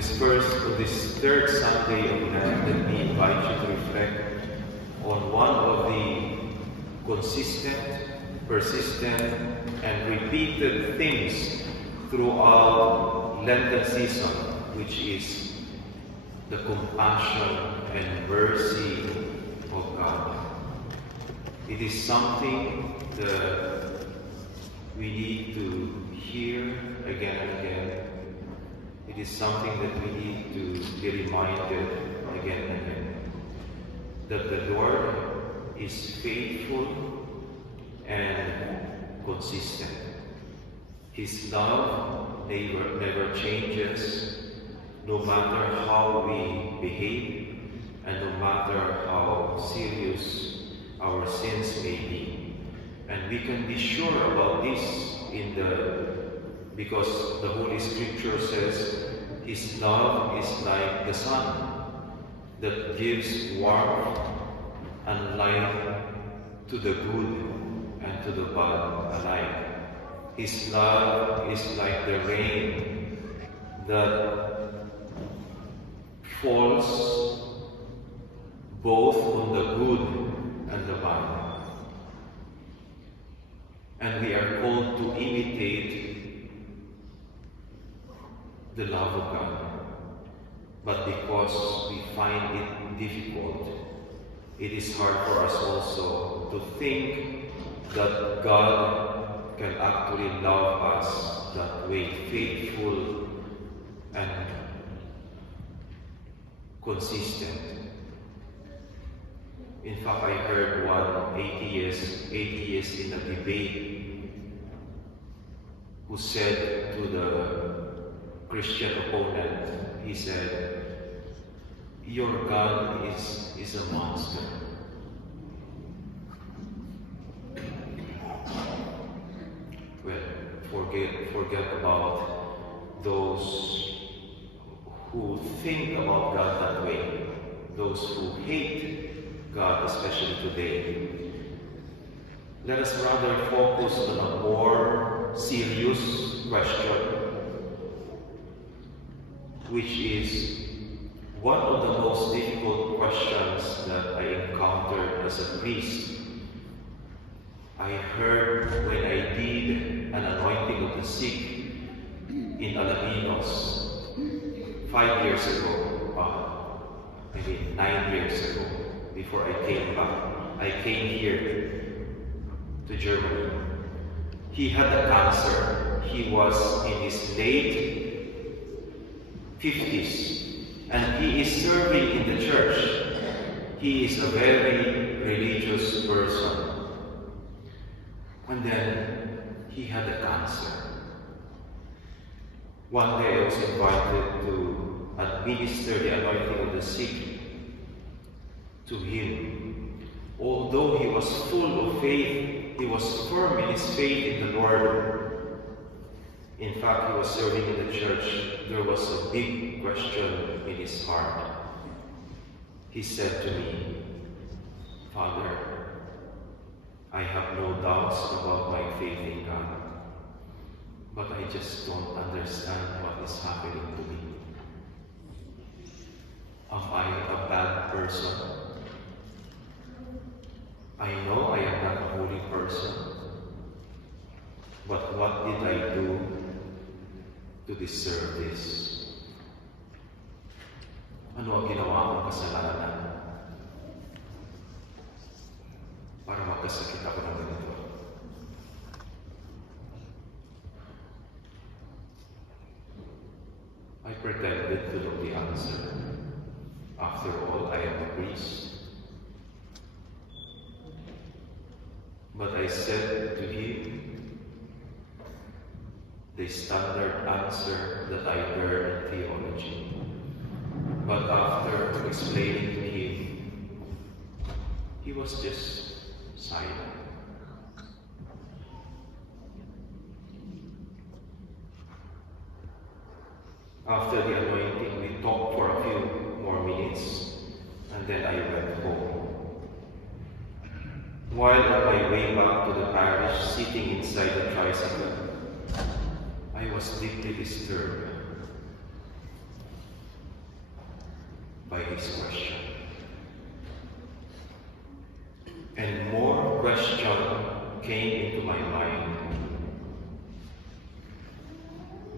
this third Sunday of Lent, let me invite you to reflect on one of the consistent, persistent, and repeated things throughout Lenten season, which is the compassion and mercy of God. It is something that we need to hear again and again. It is something that we need to be reminded again and again. That the Lord is faithful and consistent. His love never changes, no matter how we behave and no matter how serious our sins may be. And we can be sure about this because the Holy Scripture says His love is like the sun that gives warmth and light to the good and to the bad alike. His love is like the rain that falls both on the good and the bad. And we are called to imitate the love of God. But because we find it difficult, it is hard for us also to think that God can actually love us that way, faithful and consistent. In fact, I heard one atheist in a debate who said to the Christian opponent, he said, "Your God is a monster." Well, forget about those who think about God that way, those who hate God, especially today. Let us rather focus on a more serious question, which is one of the most difficult questions that I encountered as a priest. I heard when I did an anointing of the sick in Alaminos 5 years ago, maybe 9 years ago, before I came back. I came here to Germany. He had a cancer. He was in his late 50s, and he is serving in the church. He is a very religious person. And then he had a cancer. One day I was invited to administer the anointing of the sick to him. Although he was full of faith, he was firm in his faith in the Lord. In fact, he was serving in the church. There was a big question in his heart. He said to me, "Father, I have no doubts about my faith in God, but I just don't understand what is happening to me. Am I a bad person? I know I am not a holy person, but what did I do to deserve this? Ano ang ginawa kong kasalanan para magkasakit ako ng ganito?" I pretended to know the answer. After all, I am a priest. But I said to him the standard answer that I learned in theology. But after explaining to him, he was just silent. After the anointing, we talked for a few more minutes, and then I went home. While on my way back to the parish, sitting inside the tricycle, I was deeply disturbed. by his question. And more questions came into my mind.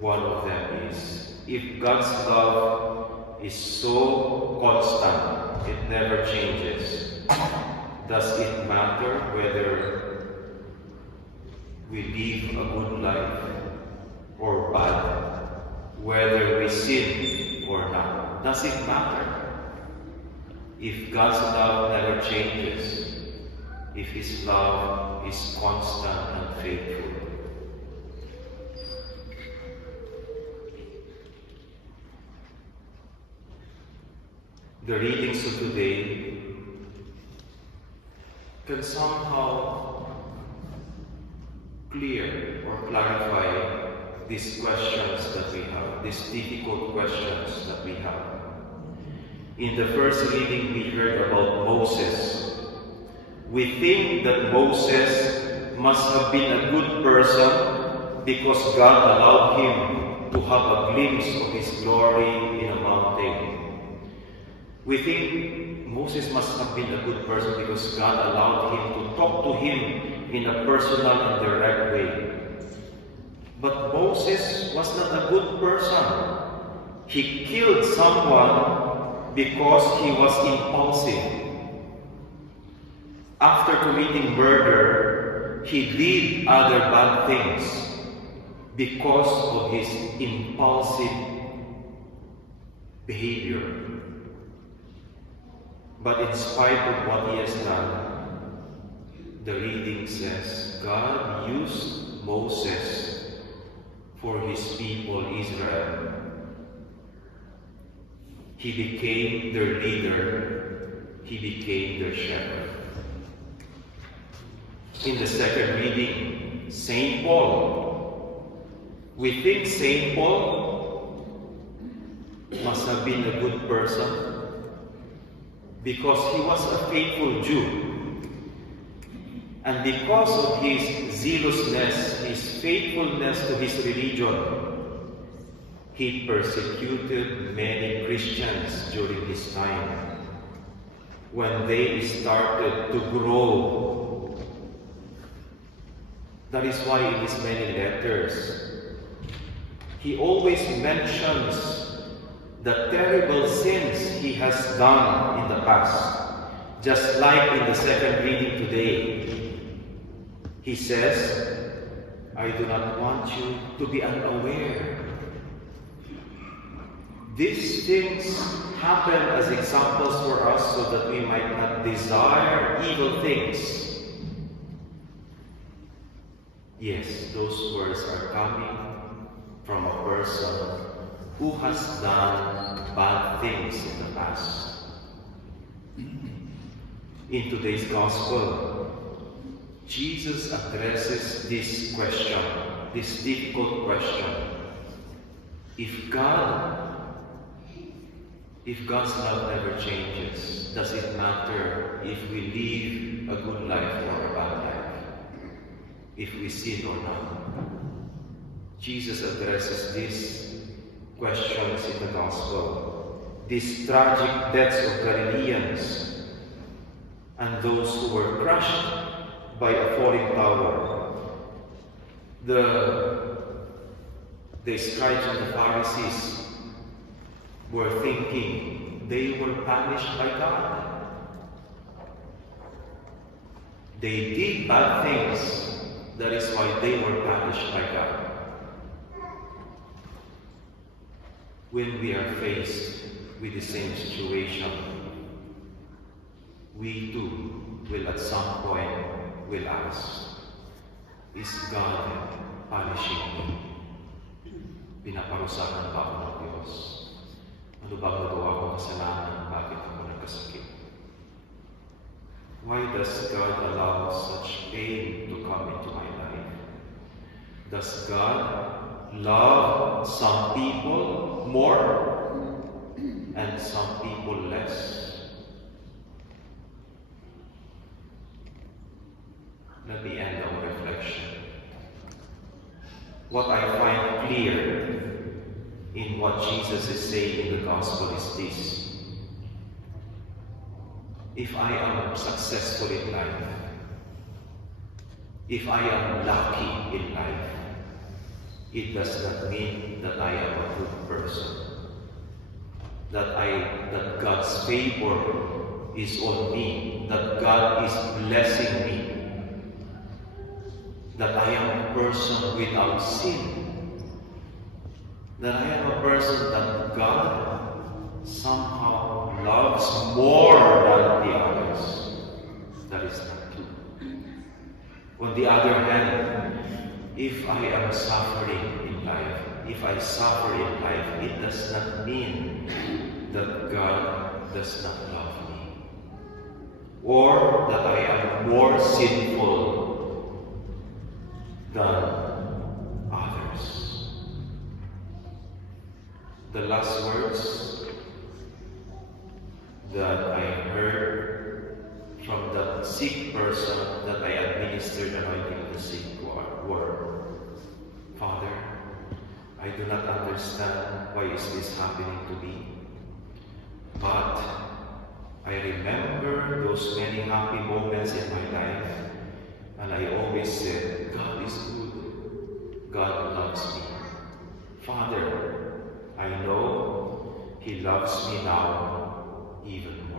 One of them is, if God's love is so constant, it never changes, does it matter whether we live a good life or bad, whether we sin or not? Does it matter? If God's love never changes, if His love is constant and faithful. The readings of today can somehow clear or clarify these questions that we have, these difficult questions that we have. In the first reading, we heard about Moses. We think that Moses must have been a good person because God allowed him to have a glimpse of His glory in a mountain. We think Moses must have been a good person because God allowed him to talk to him in a personal and direct way. But Moses was not a good person. He killed someone because he was impulsive. After committing murder, he did other bad things because of his impulsive behavior. But in spite of what he has done, the reading says God used Moses for His people Israel. He became their leader. He became their shepherd. In the second reading, St. Paul. We think St. Paul must have been a good person because he was a faithful Jew. And because of his zealousness, his faithfulness to his religion, he persecuted many Christians during his time when they started to grow. That is why in his many letters, he always mentions the terrible sins he has done in the past. Just like in the second reading today, he says, I do not want you to be unaware. These things happen as examples for us so that we might not desire evil things. Yes, those words are coming from a person who has done bad things in the past. In today's Gospel, Jesus addresses this question, this difficult question. If God's love never changes, does it matter if we live a good life or a bad life? If we sin or not? Jesus addresses these questions in the Gospel. These tragic deaths of Galileans and those who were crushed by a falling tower. The scribes and the Pharisees were thinking they were punished by God. They did bad things. That is why they were punished by God. When we are faced with the same situation, we too will at some point will ask, is God punishing me? Pinaparusahan ba ako ng Diyos? Ano ba magawa kong kasalanan? Bakit ako nagkasakit? Why does God allow such pain to come into my life? Does God love some people more and some people less? Let me end our reflection. What I find clear in what Jesus is saying in the Gospel is this. if I am successful in life, if I am lucky in life, it does not mean that I am a good person. That God's favor is on me, that God is blessing me, that I am a person without sin, that I am a person that God somehow loves more than the others. That is not true. On the other hand, if I am suffering in life, if I suffer in life, it does not mean that God does not love me, or that I am more sinful than others. The last words that I heard from that sick person that I administered anointing to the sick were, Father, I do not understand why is this happening to me, but I remember those many happy moments in my life, and I always said, God is good, God loves me. Father, I know He loves me now even more.